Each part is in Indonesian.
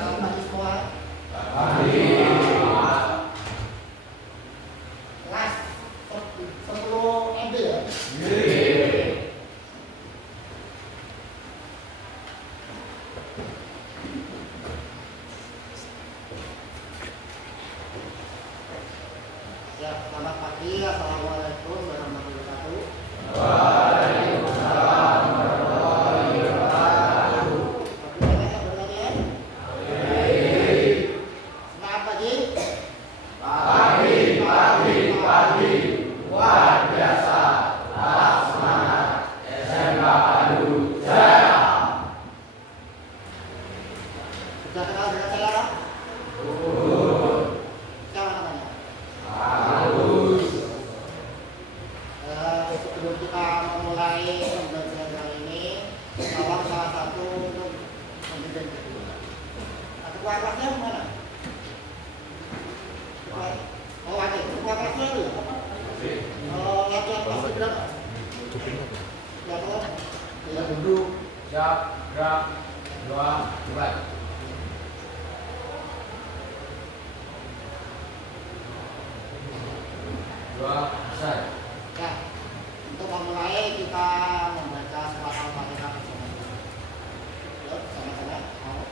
Selamat pagi semua. Pagi. Kelas 10 MB ya? Ya, selamat pagi. Assalamualaikum warahmatullahi wabarakatuh. Waalaikumsalam warahmatullahi wabarakatuh. Selamat pagi. Pagi. Luar biasa. Semangat. SMK Pandu Jaya. Sudah kenal dengan saya, Pak? Siapa namanya? Bagus. Sebelum kita memulai pembelajaran kali ini, tolong salah satu untuk pembelajaran kedua. Ketua kelasnya mana? Oh, ada. Ketua kelasnya itu ya? Latihan kelas berapa? Ya, tolong. Ya, Duduk. Siap. Gerak. 2, mulai. Selesai. Ya, untuk memulai kita membaca surat Al-Fatihah bersama. Yuk, sama-sama. Mau?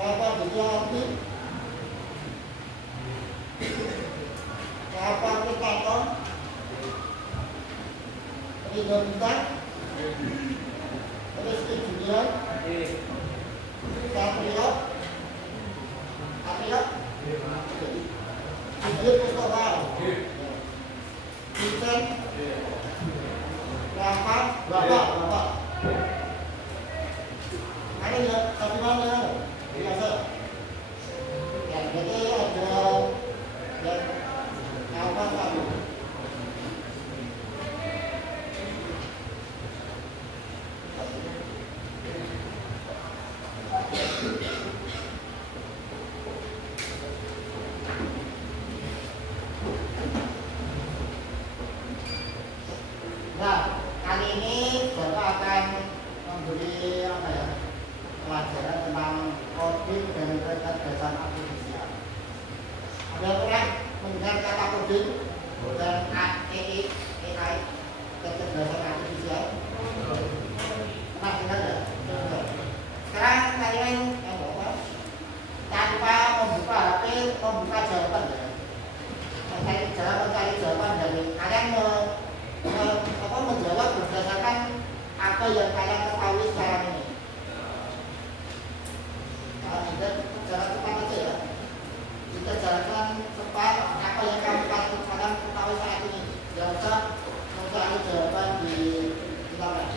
Apa dunia ini? Apa kita kon? Indonesia, Rizky Junior, Satrio, Satrio, Junior Mustafa, Vincent, Rahmat, Bapak. Ada nggak? Tapi mana? Biasa. Ya, jadi ada yang apa satu? Nah, kali ini Bapak akan memberi pelajaran tentang coding dan kecerdasan artifisial. Ada orang mendengar kata coding dan AI, kecerdasan artifisial? Pernah dengar nggak? Sekarang kalian tanpa membuka HP, membuka jawaban ya. Mencari jawaban dari kalian menjawab berdasarkan apa yang kalian ketahui sekarang ini. Dan jalan cepat aja ya. Kita jalankan cepat apa yang kalian ketahui saat ini. Jangan usah mencari jawaban di internet.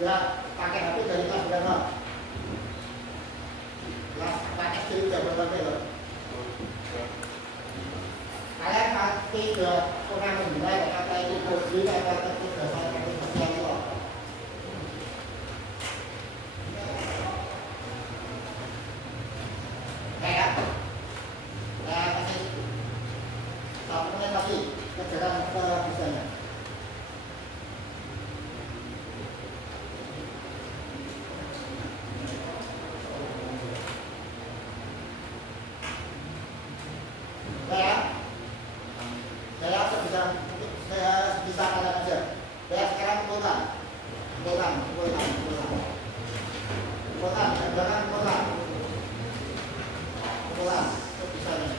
Ya, pakai HP dari kelas berapa? Kelas SD udah berapa loh? Kalian pasti sudah pernah mendengar kata itu coding atau kecerdasan artifisial itu. Kayak kasih satunya lagi kecerdasan artifisialnya. Saya bisa katakan aja. Saya sekarang pulang, itu bisa nih. Ya, pulang, nanti jangan pulang. Ya, bisa ya,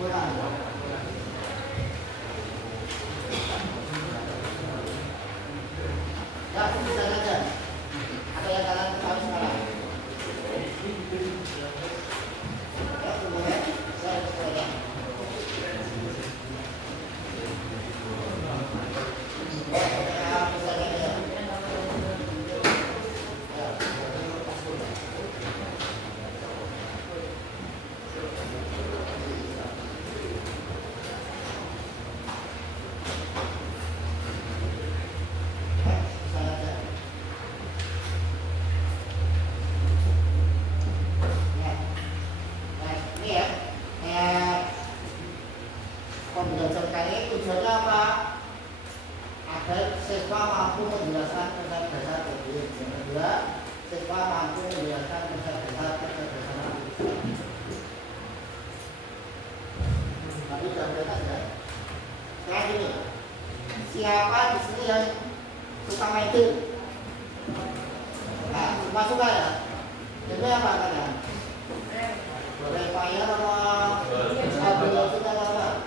pulang. Ya, bisa aja. Ada yang kalian ketahui sekarang? Ya, kemudian saya sekarang. mampu membiarkan desa-desa kebersamaan. Tapi sudah bebas ya. Sekarang gini, siapa di sini yang suka main game? Nah, semua suka ya. Jadi apa kalian? Boleh bayar apa? Boleh suka apa?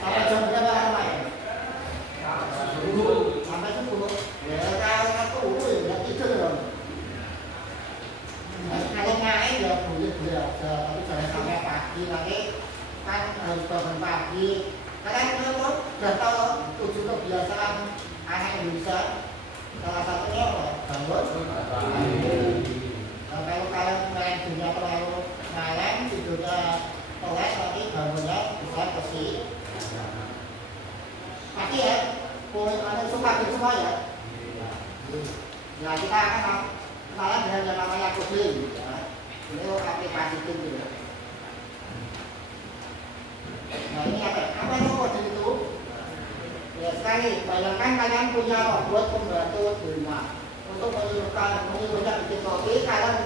Sampai jam berapa kamu main? Sampai 10. Ya kalau aku ya tidur dong. Kalau main ya boleh aja, tapi jangan sampai pagi nanti kan harus bangun pagi. Karena kamu sudah tahu tujuh kebiasaan anak Indonesia. Salah satunya apa? Bangun. Kalau kalian main dunia terlalu malam, tidurnya telat, nanti bangunnya bisa bersih. Pasti ya, ada suka gitu semua ya. Ya kita akan kenalan dengan yang namanya Kotlin. Ini aplikasi itu. Nah ini apa itu Kotlin itu? Ya sekali, bayangkan kalian punya robot pembantu di rumah untuk menyuruhnya bikin kopi. Kalian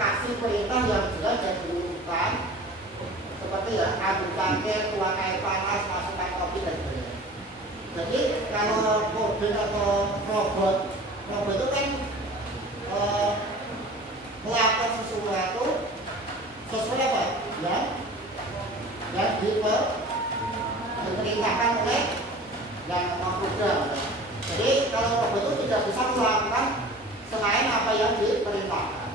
kasih perintah yang jelas dan diurutkan seperti ya, ambil cangkir, tuang air panas, masukkan kopi dan sebagainya. Jadi kalau mobil atau robot itu kan melakukan sesuatu sesuai apa? Yang diperintahkan oleh yang memprogram. Jadi kalau robot itu tidak bisa melakukan selain apa yang diperintahkan.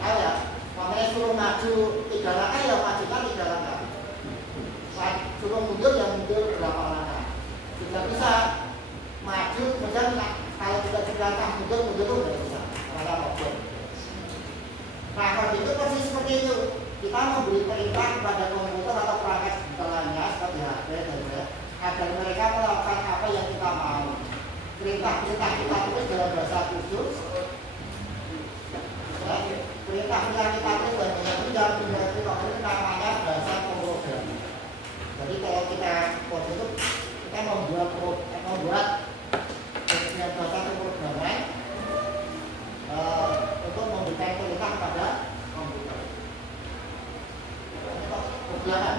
Tahu ya? Makanya suruh maju 3 langkah ya majukan 3 langkah. Suruh mundur ya mundur berapa langkah. Tidak bisa maju kemudian kalau tidak dilangkah mundur itu tidak bisa karena robot. Nah kalau itu persis seperti itu, kita memberi perintah kepada komputer atau perangkat digital lainnya seperti HP dan sebagainya agar mereka melakukan apa yang kita mau. Perintah-perintah kita tulis dalam bahasa khusus. Perintah-perintah kita tulis dalam bahasa khusus yang itu namanya bahasa pemrogram. Jadi kalau kita kode itu kita membuat bahasa pemrograman untuk memberikan perintah kepada komputer. Ini kok kebiasaan.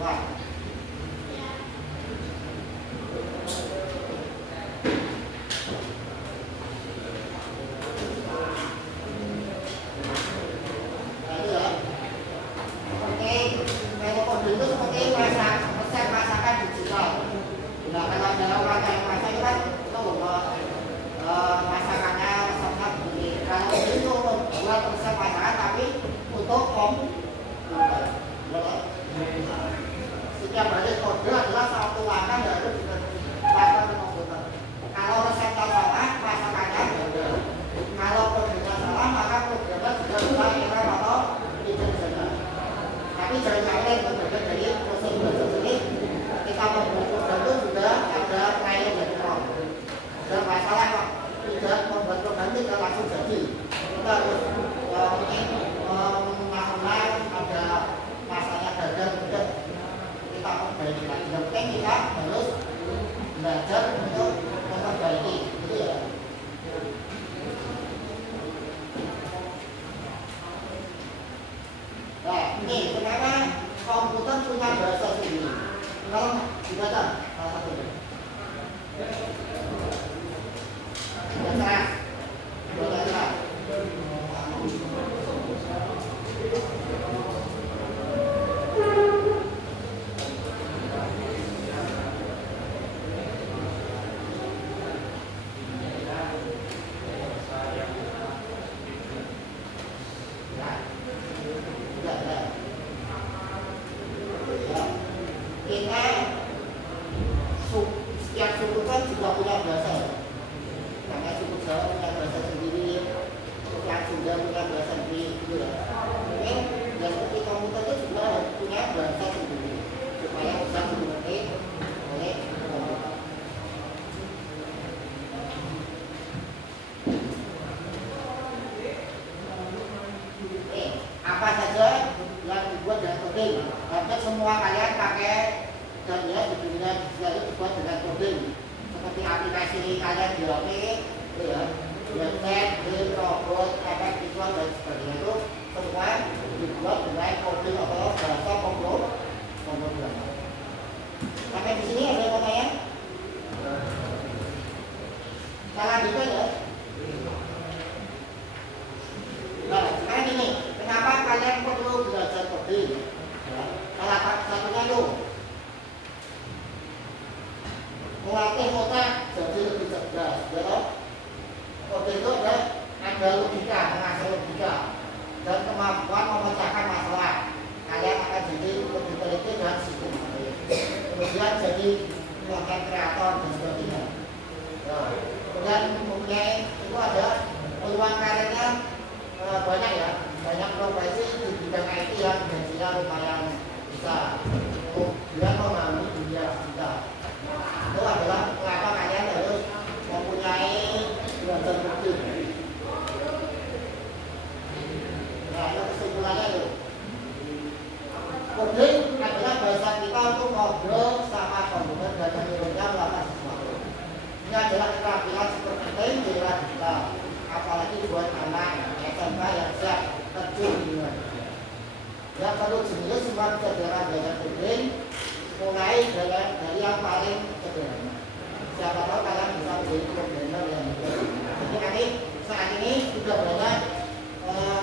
keluar. Setiap hari kode adalah satu makan harus dilakukan dengan komputer. Kalau resepnya salah, masakannya beda. Kalau kodenya salah, maka programnya juga bisa error atau tidak saja. Tapi jangan sampai berbeda dari prosedur tersebut. Kita membuat program itu juga ada trial dan error. Dan masalah kok tidak membuat program tidak langsung jadi. Kita harus mengenal ada masanya gagal kemudian kita perbaiki lagi. Yang penting kita harus belajar untuk memperbaiki, gitu ya. Nah, ini kenapa komputer punya bahasa sendiri? Kalau dibaca salah satunya. Yang keras, yang keras. Setiap suku kan juga punya bahasa. Karena suku Jawa punya bahasa sendiri, suku Sunda punya bahasa sendiri, gitu ya. Mungkin ya seperti komputer itu juga punya bahasa sendiri supaya bisa dimengerti oleh komputer. Apa saja yang dibuat dengan coding? Hampir semua kalian pakai dan ya di dunia digital itu dibuat dengan coding. Seperti aplikasi kalian di HP, itu ya, website, game, robot, efek visual dan sebagainya itu semua dibuat dengan coding atau bahasa pemrograman. Sampai di sini ada yang mau tanya? Salah juga ya? Nah, sekarang ini, kenapa kalian perlu belajar coding? Ya, salah satunya itu melatih otak jadi lebih cerdas, ya toh? Coding itu ada logika, mengasah logika dan kemampuan memecahkan masalah. Kalian akan jadi lebih teliti dan sistematis. Kemudian jadi konten kreator dan sebagainya. Ya. Kemudian mempunyai itu ada peluang karirnya banyak ya, banyak profesi di bidang IT yang gajinya lumayan besar. Kemudian memahami dunia digital. Itu adalah kenapa kalian harus mempunyai belajar coding. Nah, itu kesimpulannya itu. Coding adalah bahasa kita untuk ngobrol sama komputer dan menyuruhnya melakukan sesuatu. Ini adalah keterampilan super penting di era digital, apalagi buat anak SMA yang siap terjun di dunia kerja. Yang perlu jenius semua bisa belajar coding, mulai dari yang paling sederhana. Siapa tahu kalian bisa menjadi programmer yang baik. Jadi nanti saat ini sudah banyak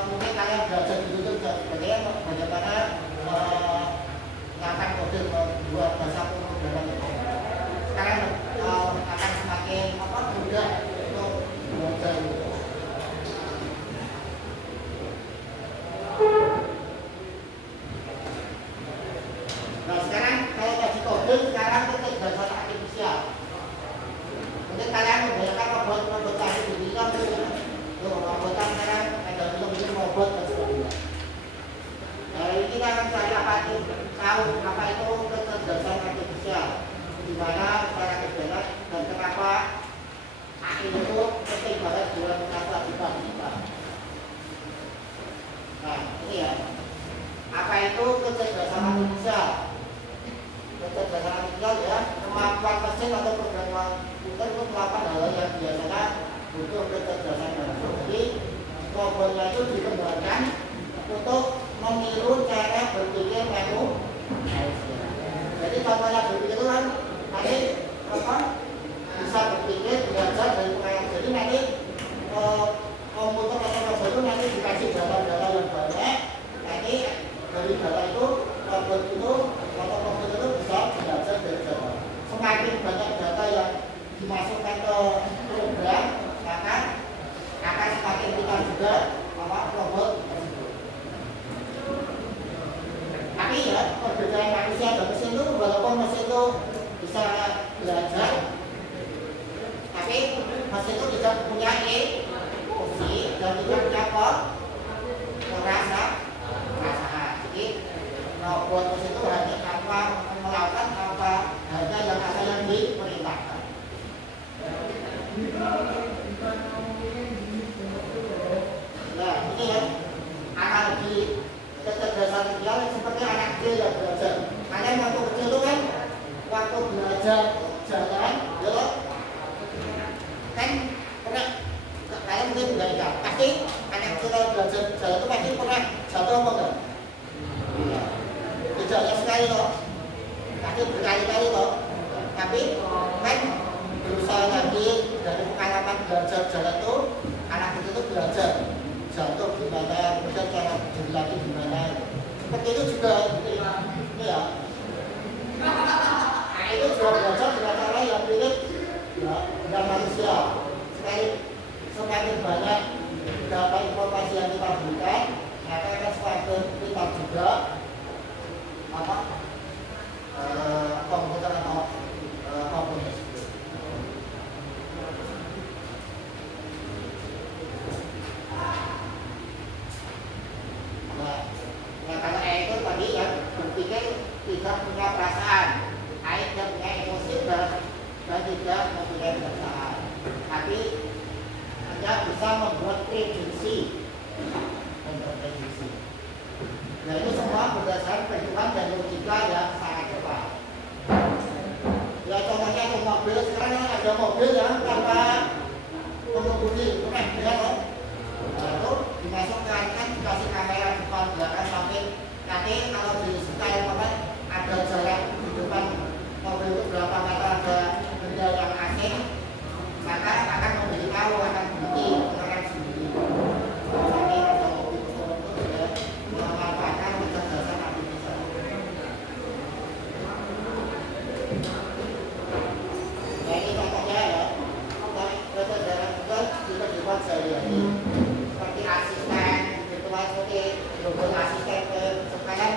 mungkin kalian belajar di YouTube sebagainya bagaimana melakukan coding membuat bahasa pemrograman itu. Sekarang akan semakin mudah untuk belajar itu. Nah sekarang kalau tadi coding, sekarang kecerdasan artifisial. Mungkin kalian membayangkan robot tadi di film itu, robotan sekarang ada film robot dan sebagainya. Nah ini kita akan cari tahu apa itu kecerdasan artifisial, di mana cara kerjanya dan kenapa AI itu penting banget dalam mencatat kita. Nah ini ya, apa itu kecerdasan artifisial? Kecerdasan artifisial ya, kemampuan mesin atau program komputer untuk melakukan hal yang biasanya butuh kecerdasan manusia. Jadi robotnya itu dikembangkan untuk meniru cara berpikir manusia. contohnya berpikir itu kan nanti apa bisa berpikir belajar dari pengalaman. Jadi nanti komputer atau robot itu nanti dikasih data-data yang banyak, nanti dari data itu robot itu atau komputer itu bisa belajar dari data. Semakin banyak data yang dimasukkan ke program, maka akan semakin pintar juga robot tersebut. Tapi ya perbedaan manusia dan mesin itu, walaupun mesin itu bisa belajar, tapi mesin itu tidak mempunyai emosi dan tidak punya perasaan. Jadi robot mesin itu hanya apa melakukan apa hanya yang diperintahkan. Nah ini ya analogi kecerdasan digital seperti anak kecil yang belajar. Kalian waktu kecil itu kan waktu belajar jalan, ya kan pernah kalian mungkin enggak ingat. Pasti anak kecil yang belajar jalan itu pasti pernah jatuh apa enggak? Tidak sekali loh, pasti berkali-kali loh. Tapi kan berusaha lagi dari pengalaman belajar jalan itu, anak kecil itu belajar jatuh gimana, kemudian cara berdiri lagi gimana. Seperti itu juga ini ya. Nah itu juga belajar dengan cara yang mirip ya, dengan manusia. Semakin banyak data informasi yang kita berikan, maka akan semakin pintar juga komputer atau komputer. Nah karena itu tadi yang berpikir tidak punya perasaan, tidak punya emosi dan tidak mempunyai perasaan, tapi hanya bisa membuat prediksi. Nah itu semua berdasarkan perhitungan dan logika yang sangat cepat. Ya contohnya untuk mobil, sekarang ada mobil yang tanpa pengemudi, ya kan? Lalu dimasukkan kan dikasih kamera depan belakang samping. Nanti kalau di setel ada jarak di depan mobil itu berapa meter ada benda yang asing, maka akan memberitahu akan berhenti orang sendiri. Jadi ada mobil itu juga memanfaatkan kecerdasan artifisial. Nah ini contohnya ya, kecerdasan juga di kehidupan sehari-hari. Seperti asisten, virtual seperti robot asisten sekarang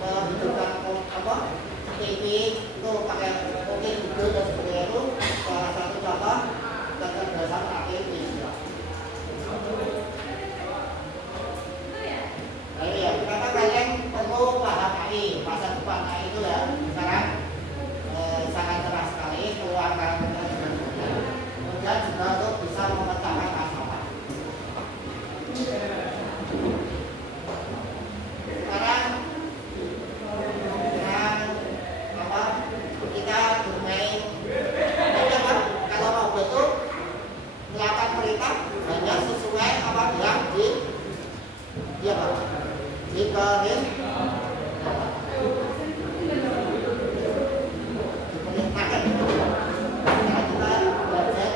menghidupkan TV itu pakai mungkin Google dan sebagainya itu salah satu contoh kecerdasan artifisial. Nah ini ya, kenapa kalian perlu paham AI, masa depan AI itu ya sekarang sangat cerah sekali, peluang karakternya dengan mudah. Kemudian juga untuk bisa memecahkan masalah. Sekarang kita bermain kalau robot itu melakukan perintah hanya sesuai apa yang diperintahkan. Karena kita belajar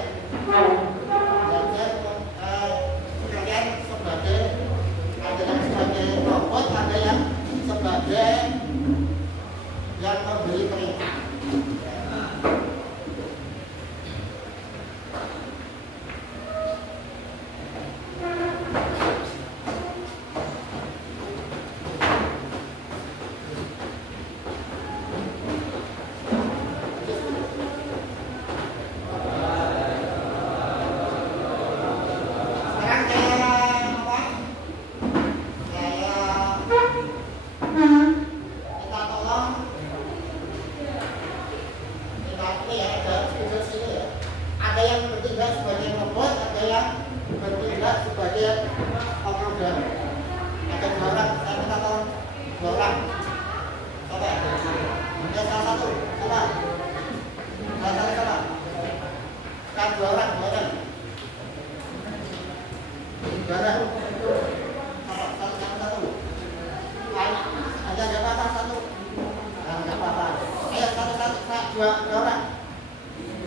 dua orang.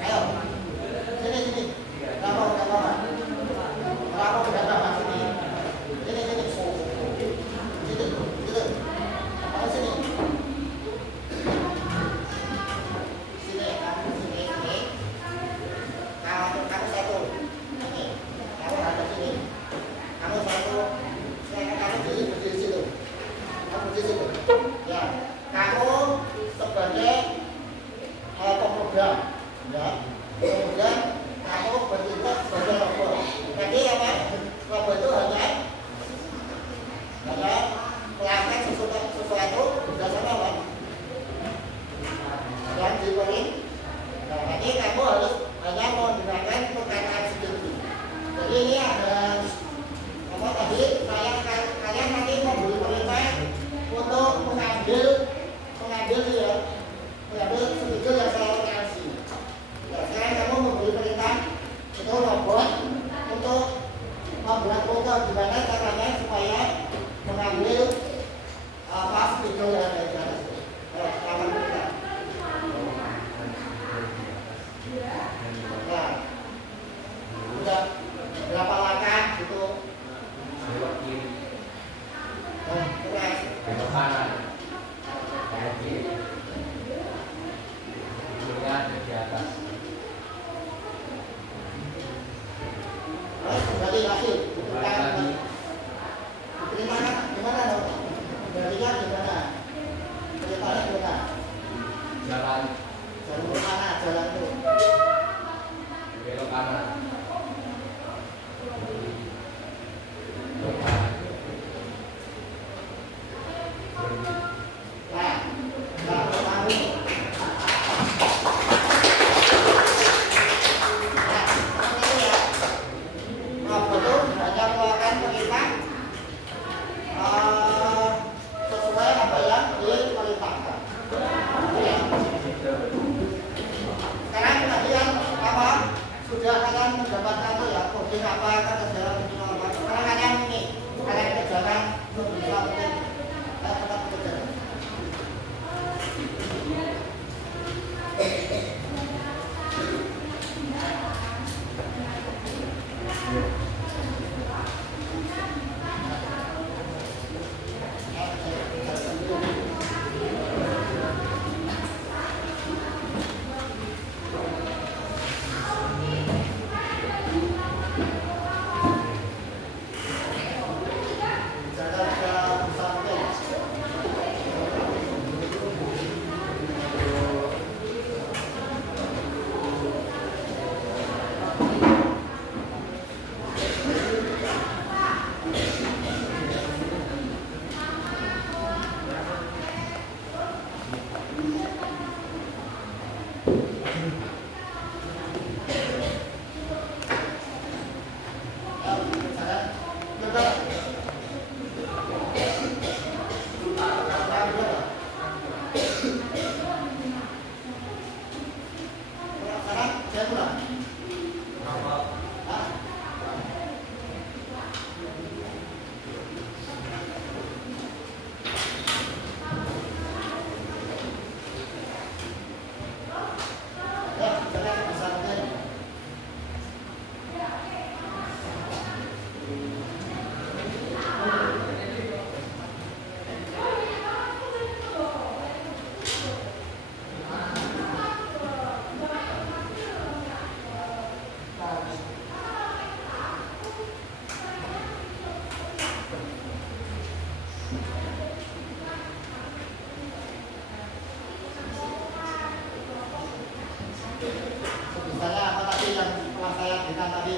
Ayo. Sini. Berapa orang? Sini. Sini. Situ. Kamu sini. Sini. Kamu satu. Ini. Kamu ada sini. Kamu satu. Kamu berdiri situ. Ya. Kamu sebagai pemrogram, ya. Kemudian kamu bertugas sebagai robot. Jadi apa? Robot itu hanya melakukan sesuatu berdasarkan apa? Yang diberi. Nah, jadi kamu harus hanya menggunakan perkataan sendiri. Jadi ini ada apa tadi? Kalian nanti memberi perintah untuk mengambil sedikit yang saya kasih. Nah, sekarang kamu memberi perintah itu robot untuk membuat foto gimana caranya supaya mengambil pas video yang ada di atas. Lawan kita. Nah, udah berapa langkah gitu? Belok kiri, Terus belok kanan, belok kiri. Ujungnya di atas. berarti hasil. Balik lagi. Gimana dong? Berartinya gimana? Ceritanya gimana? Jalan Jalur mana jalan itu? belok kanan. Belok kanan. Berhenti. Nah, kalau kamu betul hanya melakukan perintah sesuai apa yang diperintahkan. Ya. Sekarang kalian apa sudah kalian mendapatkan tuh ya coding apa kata jalan apa. Sekarang kalian kerjakan bisa mungkin tetap kerjakan. Misalnya apa tadi yang telah saya berikan tadi?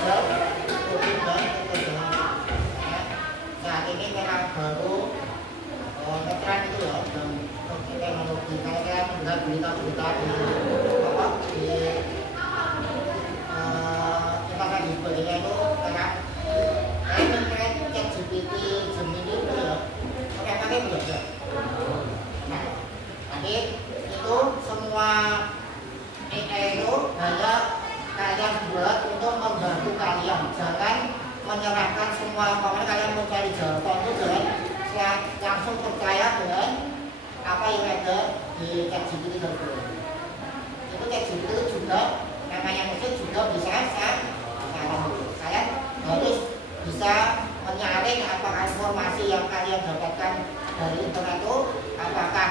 belajar coding dan keterjemahan. Saat ini memang baru ngetren itu ya, dan teknologi kayak melihat berita-berita di apa di internet dan sebagainya itu kayak ChatGPT, Gemini itu ya, pakai belajar. Nah, nanti itu semua AI itu hanya kalian buat untuk membantu kalian, jangan menyerahkan semua umpamanya kalian mau cari jawaban itu jangan langsung percaya dengan apa yang ada di ChatGPT dan sebagainya. Itu ChatGPT itu juga namanya mesin juga bisa salah. Kalian harus bisa menyaring apakah informasi yang kalian dapatkan dari internet itu apakah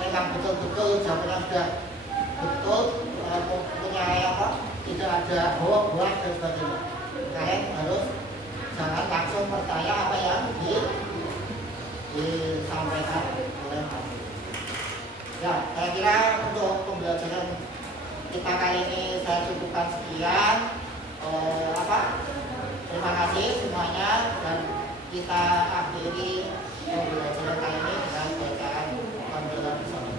memang betul-betul jawabannya sudah betul, punya apa, tidak ada bohong-bohong dan sebagainya. Kalian harus jangan langsung percaya apa yang disampaikan oleh kami. Ya, saya kira untuk pembelajaran kita kali ini saya cukupkan sekian. Terima kasih semuanya, dan kita akhiri pembelajaran kali ini dengan bacaan pembelajaran bersama.